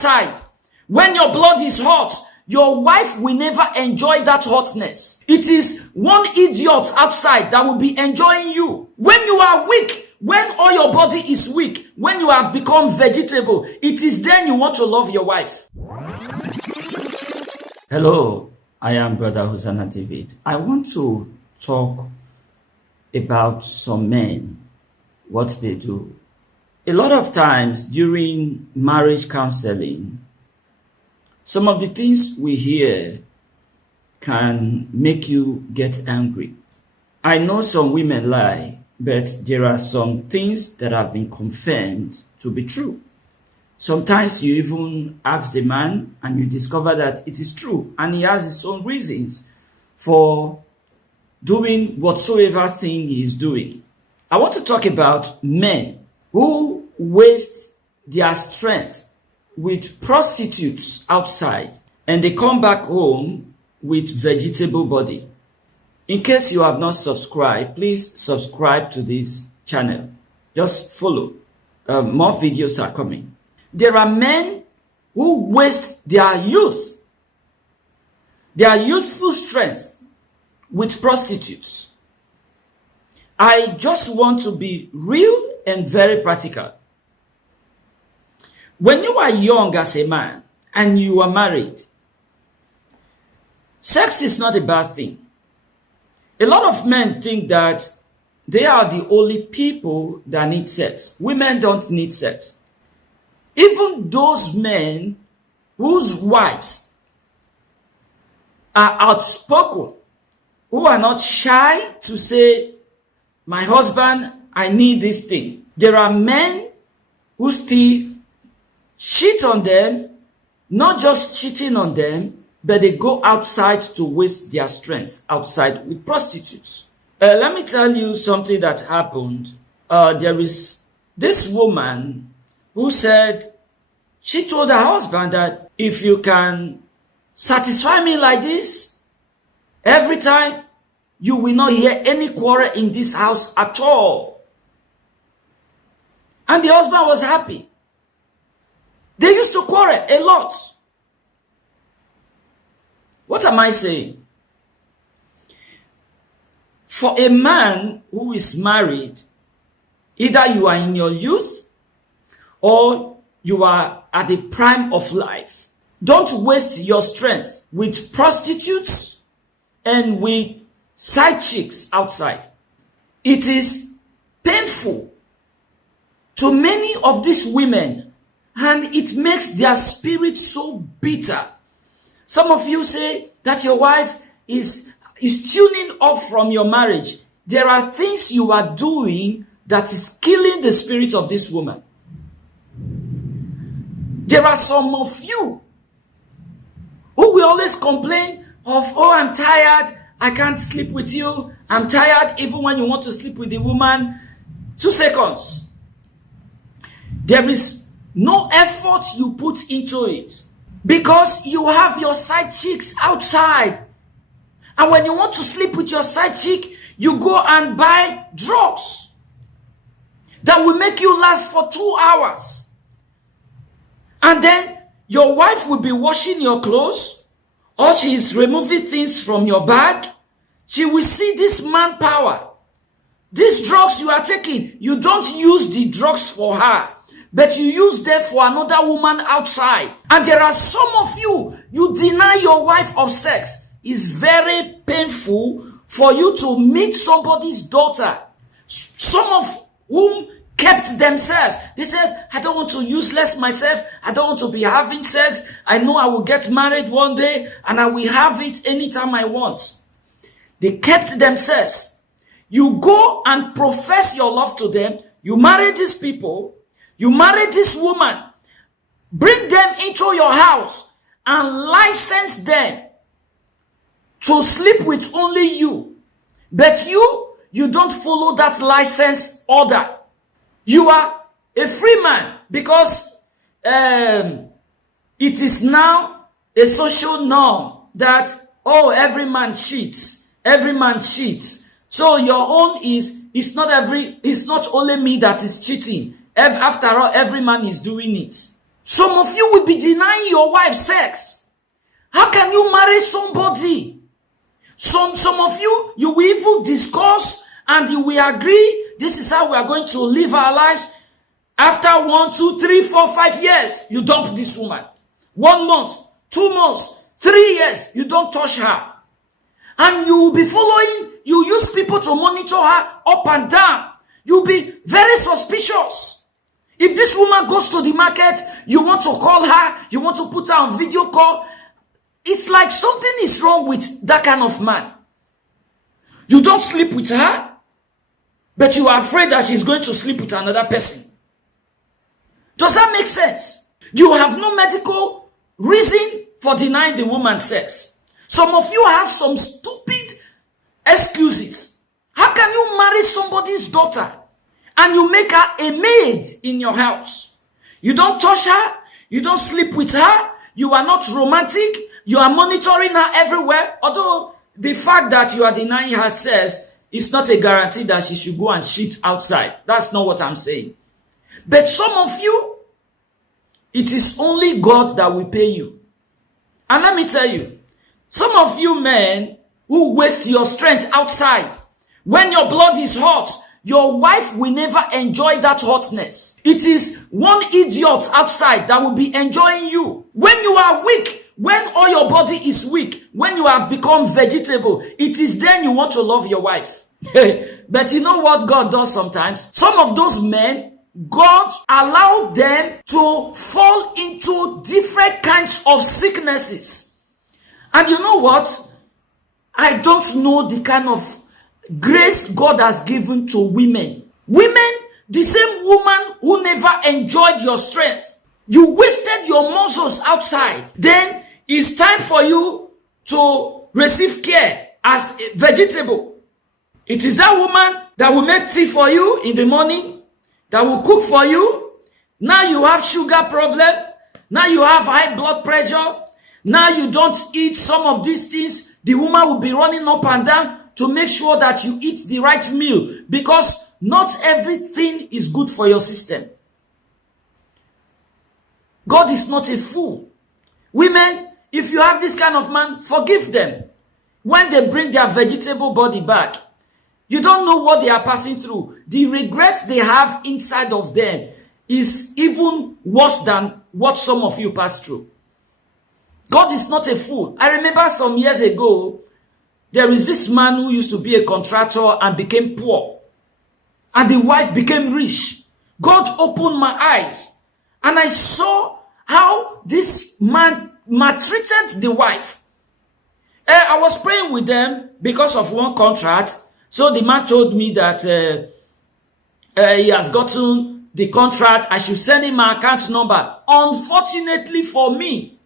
outside. When your blood is hot, your wife will never enjoy that hotness. It is one idiot outside that will be enjoying you. When you are weak, when all your body is weak, when you have become vegetable, it is then you want to love your wife. Hello, I am Brother Hosanna David. I want to talk about some men, what they do. A lot of times during marriage counseling, some of the things we hear can make you get angry. I know some women lie, but there are some things that have been confirmed to be true. Sometimes you even ask the man and you discover that it is true, and he has his own reasons for doing whatsoever thing he is doing. I want to talk about men who waste their strength with prostitutes outside, and they come back home with vegetable body. In case you have not subscribed, please subscribe to this channel. Just follow. More videos are coming. There are men who waste their youth, their youthful strength with prostitutes. I just want to be real and very practical. When you are young as a man and you are married, sex is not a bad thing. A lot of men think that they are the only people that need sex. Women don't need sex. Even those men whose wives are outspoken, who are not shy to say, my husband, I need this thing. There are men who still cheat on them, not just cheating on them, but they go outside to waste their strength outside with prostitutes. Let me tell you something that happened. There is this woman who said, she told her husband that if you can satisfy me like this, every time, you will not hear any quarrel in this house at all. And the husband was happy. They used to quarrel a lot. What am I saying? For a man who is married, either you are in your youth or you are at the prime of life, don't waste your strength with prostitutes and with side chicks outside. It is painful to many of these women, and it makes their spirit so bitter. Some of you say that your wife is tuning off from your marriage. There are things you are doing that is killing the spirit of this woman. There are some of you who will always complain of, oh, I'm tired, I can't sleep with you. I'm tired even when you want to sleep with the woman. 2 seconds. There is no effort you put into it because you have your side chicks outside. And when you want to sleep with your side chick, you go and buy drugs that will make you last for 2 hours. And then your wife will be washing your clothes, or she is removing things from your bag. She will see this manpower. These drugs you are taking, you don't use the drugs for her, but you use them for another woman outside. And there are some of you, you deny your wife of sex. It's very painful for you to meet somebody's daughter. Some of whom kept themselves. They said, I don't want to useless myself. I don't want to be having sex. I know I will get married one day and I will have it anytime I want. They kept themselves. You go and profess your love to them. You marry these people. You marry this woman. Bring them into your house and license them to sleep with only you. But you don't follow that license order. You are a free man because it is now a social norm that, oh, every man cheats. Every man cheats. So your own it's not only me that is cheating. After all, every man is doing it. Some of you will be denying your wife sex. How can you marry somebody? Some of you will even discuss and you will agree, this is how we are going to live our lives. After 1, 2, 3, 4, 5 years, you dump this woman. 1 month, 2 months, 3 years, you don't touch her. And you will be following, you use people to monitor her up and down. You'll be very suspicious. If this woman goes to the market, you want to call her, you want to put her on video call. It's like something is wrong with that kind of man. You don't sleep with her, but you are afraid that she's going to sleep with another person. Does that make sense? You have no medical reason for denying the woman sex. Some of you have some stupid excuses. How can you marry somebody's daughter and you make her a maid in your house? You don't touch her, you don't sleep with her, you are not romantic, you are monitoring her everywhere. Although the fact that you are denying her sex is not a guarantee that she should go and shit outside. That's not what I'm saying. But some of you, it is only God that will pay you. And let me tell you, some of you men who waste your strength outside, when your blood is hot, your wife will never enjoy that hotness. It is one idiot outside that will be enjoying you. When you are weak, when all your body is weak, when you have become vegetable, it is then you want to love your wife. But you know what God does sometimes? Some of those men, God allowed them to fall into different kinds of sicknesses. And you know what? I don't know the kind of grace God has given to women. Women, the same woman who never enjoyed your strength. You wasted your muscles outside. Then it's time for you to receive care as a vegetable. It is that woman that will make tea for you in the morning, that will cook for you. Now you have sugar problem. Now you have high blood pressure. Now you don't eat some of these things. The woman will be running up and down to make sure that you eat the right meal, because not everything is good for your system. God is not a fool. Women, if you have this kind of man, forgive them. When they bring their vegetable body back, you don't know what they are passing through. The regrets they have inside of them is even worse than what some of you pass through. God is not a fool. I remember some years ago, there is this man who used to be a contractor and became poor. And the wife became rich. God opened my eyes. And I saw how this man maltreated the wife. I was praying with them because of one contract. So the man told me that he has gotten the contract. I should send him my account number. Unfortunately for me,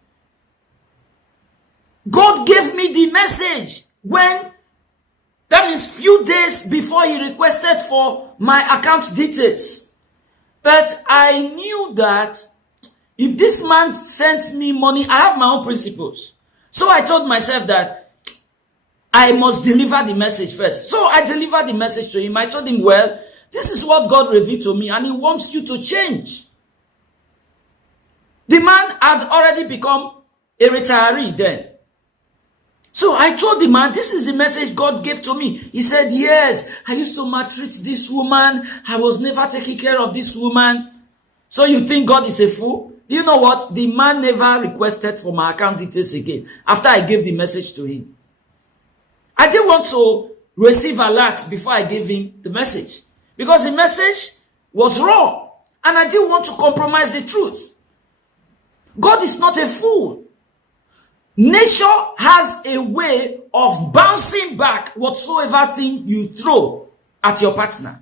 God gave me the message when, that means few days before he requested for my account details. But I knew that if this man sent me money, I have my own principles. So I told myself that I must deliver the message first. So I delivered the message to him. I told him, well, this is what God revealed to me, and he wants you to change. The man had already become a retiree then. So I told the man, this is the message God gave to me. He said, yes, I used to maltreat this woman. I was never taking care of this woman. So you think God is a fool? You know what? The man never requested for my account details again after I gave the message to him. I didn't want to receive alert before I gave him the message, because the message was wrong and I didn't want to compromise the truth. God is not a fool. Nature has a way of bouncing back whatsoever thing you throw at your partner.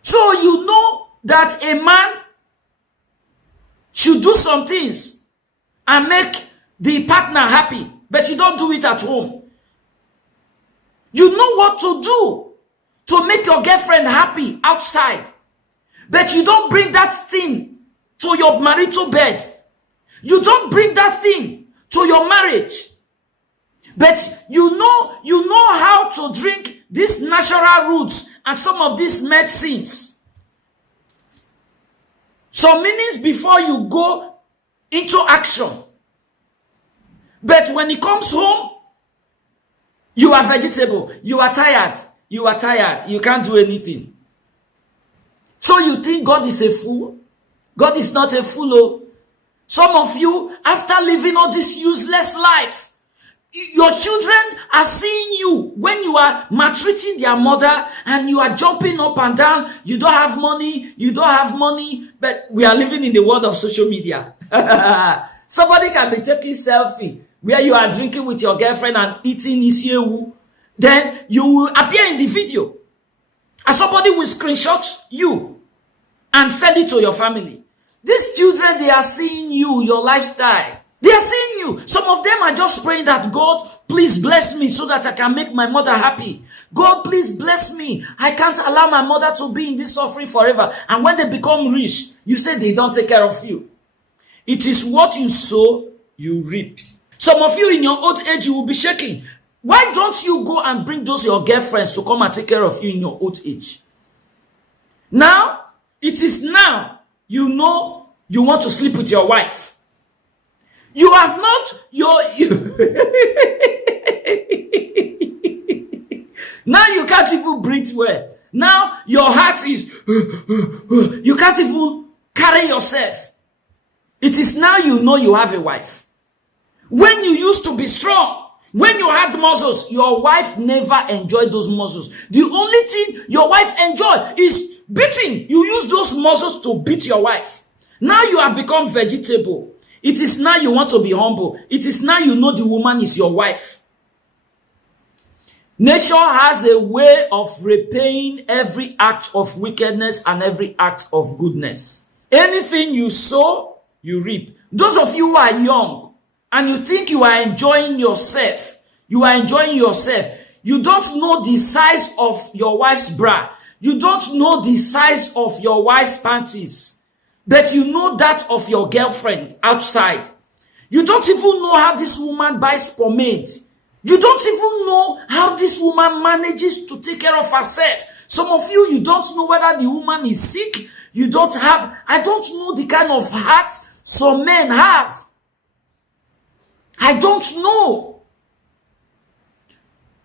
So you know that a man should do some things and make the partner happy, but you don't do it at home. You know what to do to make your girlfriend happy outside, but you don't bring that thing to your marital bed. You don't bring that thing to your marriage. But you know how to drink these natural roots and some of these medicines some minutes before you go into action. But when he comes home, you are vegetable. You are tired. You are tired. You can't do anything. So you think God is a fool? God is not a fool. Oh. Some of you, after living all this useless life, your children are seeing you when you are maltreating their mother and you are jumping up and down. You don't have money. You don't have money. But we are living in the world of social media. Somebody can be taking selfie where you are drinking with your girlfriend and eating isiewu. Then you will appear in the video. And somebody will screenshot you and send it to your family. These children, they are seeing you, your lifestyle. They are seeing you. Some of them are just praying that, God, please bless me so that I can make my mother happy. God, please bless me. I can't allow my mother to be in this suffering forever. And when they become rich, you say they don't take care of you. It is what you sow, you reap. Some of you in your old age, you will be shaking. Why don't you go and bring those your girlfriends to come and take care of you in your old age? Now, it is now you know you want to sleep with your wife. You have not now you can't even breathe well. Now your heart is you can't even carry yourself. It is now you know you have a wife. When you used to be strong, when you had muscles, your wife never enjoyed those muscles. The only thing your wife enjoyed is beating. You use those muscles to beat your wife. Now you have become vegetable. It is now you want to be humble. It is now you know the woman is your wife. Nature has a way of repaying every act of wickedness and every act of goodness. Anything you sow, you reap. Those of you who are young and you think you are enjoying yourself, you are enjoying yourself. You don't know the size of your wife's bra. You don't know the size of your wife's panties. But you know that of your girlfriend outside. You don't even know how this woman buys pomade. You don't even know how this woman manages to take care of herself. Some of you, you don't know whether the woman is sick. You don't have, I don't know the kind of heart some men have. I don't know.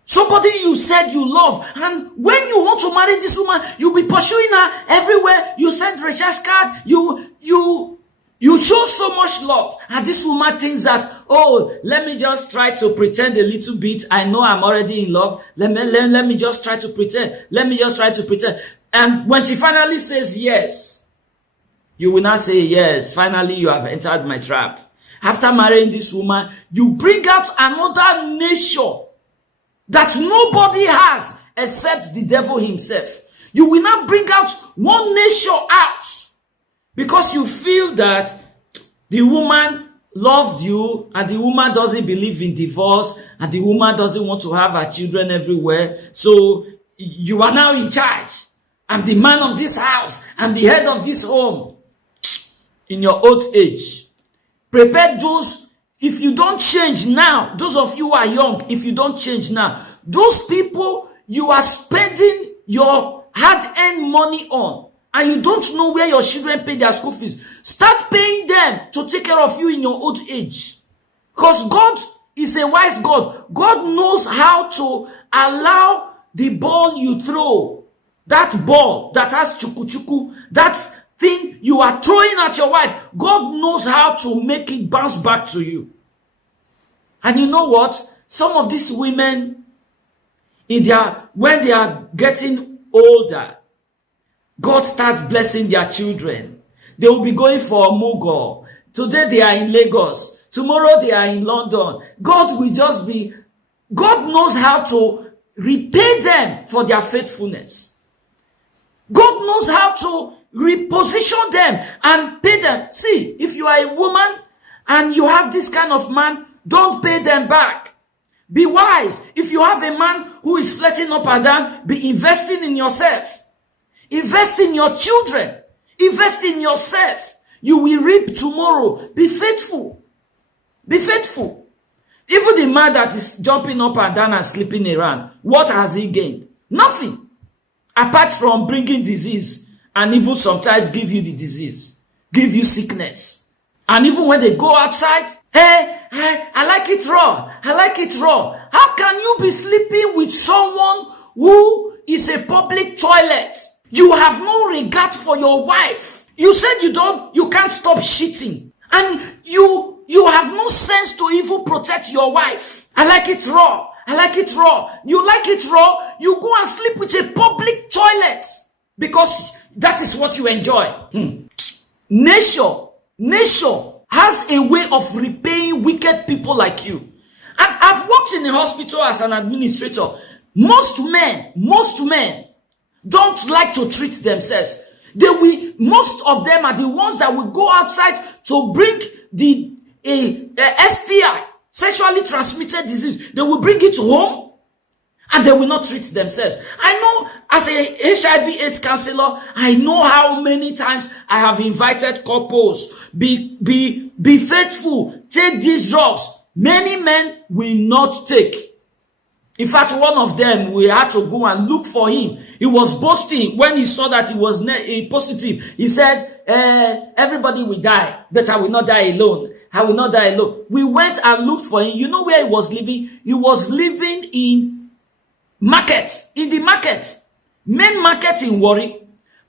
Somebody you said you love, and when you want to marry this woman, you'll be pursuing her everywhere. You send recharge card, you show so much love, and this woman thinks that, oh, let me just try to pretend a little bit. I know I'm already in love. Let me just try to pretend. Let me just try to pretend. And when she finally says yes, you will not say yes. Finally, you have entered my trap. After marrying this woman, you bring out another nature that nobody has except the devil himself. You will not bring out one nature out because you feel that the woman loved you and the woman doesn't believe in divorce and the woman doesn't want to have her children everywhere. So you are now in charge. I'm the man of this house. I'm the head of this home. In your old age, prepare those. If you don't change now, those of you who are young, if you don't change now, those people you are spending your hard-earned money on, and you don't know where your children pay their school fees, start paying them to take care of you in your old age. Because God is a wise God. God knows how to allow the ball you throw, that ball that has chuku, that thing you are throwing at your wife, God knows how to make it bounce back to you. And you know what? Some of these women, when they are getting older, God starts blessing their children. They will be going for a Mughal. Today they are in Lagos. Tomorrow they are in London. God knows how to repay them for their faithfulness. God knows how to reposition them and pay them. See, if you are a woman and you have this kind of man, don't pay them back. Be wise. If you have a man who is flirting up and down, be investing in yourself. Invest in your children. Invest in yourself. You will reap tomorrow. Be faithful. Be faithful. Even the man that is jumping up and down and sleeping around, what has he gained? Nothing. Apart from bringing disease and even sometimes give you the disease. give you sickness. And even when they go outside, hey, I like it raw. I like it raw. How can you be sleeping with someone who is a public toilet? You have no regard for your wife. You said you can't stop shitting. And you have no sense to even protect your wife. I like it raw. I like it raw. You like it raw, you go and sleep with a public toilet because that is what you enjoy. Nature has a way of repaying wicked people like you. And I've worked in a hospital as an administrator. Most men don't like to treat themselves. Most of them are the ones that will go outside to bring the STI, sexually transmitted disease. They will bring it home and they will not treat themselves. I know as a HIV/AIDS counselor, I know how many times I have invited couples, be faithful, take these drugs. Many men will not take. In fact, one of them, we had to go and look for him. He was boasting when he saw that he was positive. He said, everybody will die, but I will not die alone. I will not die alone. We went and looked for him. You know where he was living? He was living in the market. Main market in Warri.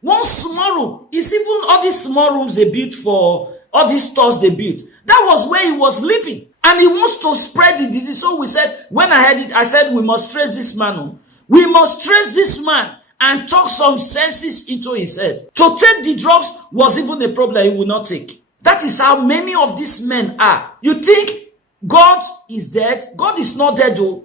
One small room. It's even all these small rooms they built for, all these stores they built. That was where he was living. And he wants to spread the disease. So we said, when I heard it, I said, we must trace this man. We must trace this man and talk some senses into his head. To take the drugs was even a problem he would not take. That is how many of these men are. You think God is dead? God is not dead, though.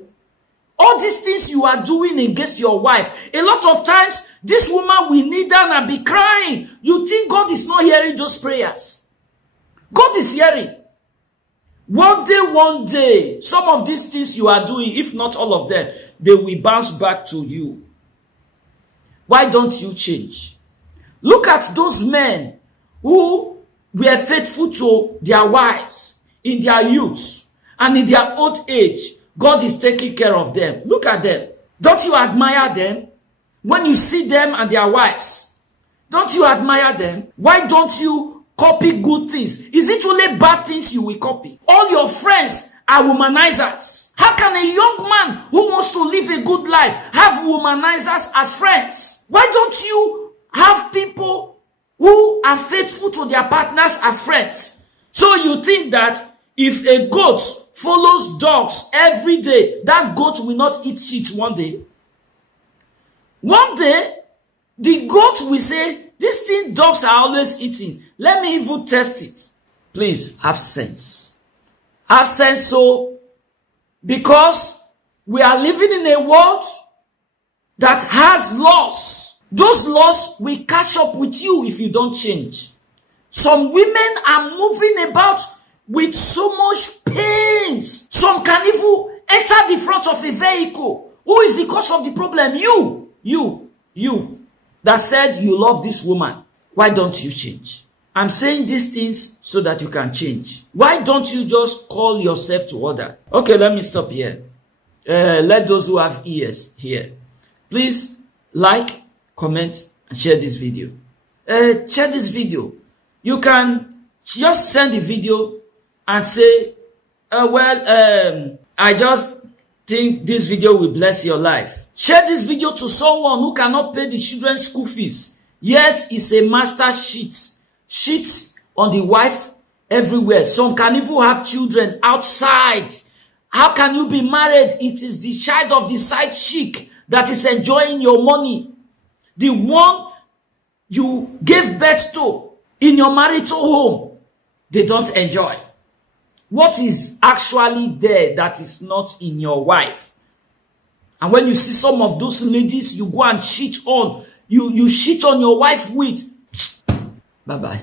All these things you are doing against your wife, a lot of times, this woman will kneel down and be crying. You think God is not hearing those prayers? God is hearing. One day, some of these things you are doing, if not all of them, they will bounce back to you. Why don't you change? Look at those men who were faithful to their wives in their youth and in their old age. God is taking care of them. Look at them. Don't you admire them? When you see them and their wives, don't you admire them? Why don't you copy good things? Is it only bad things you will copy? All your friends are womanizers. How can a young man who wants to live a good life have womanizers as friends? Why don't you have people who are faithful to their partners as friends? So you think that if a goat follows dogs every day, that goat will not eat shit one day? One day, the goat will say, this thing dogs are always eating. Let me even test it. Please, have sense. Have sense, so, because we are living in a world that has laws. Those laws will catch up with you if you don't change. Some women are moving about with so much pains. Some can even enter the front of a vehicle. Who is the cause of the problem? You that said you love this woman. Why don't you change? I'm saying these things so that you can change. Why don't you just call yourself to order? Okay, let me stop here. Let those who have ears hear. Please like, comment, and share this video. Share this video. You can just send the video and say, I just think this video will bless your life. Share this video to someone who cannot pay the children's school fees, yet is a master cheat on the wife everywhere. Some can even have children outside. How can you be married? It is the child of the side chick that is enjoying your money. The one you gave birth to in your marital home, they don't enjoy. What is actually there that is not in your wife? And when you see some of those ladies, you go and cheat on. You cheat on your wife with. Bye-bye.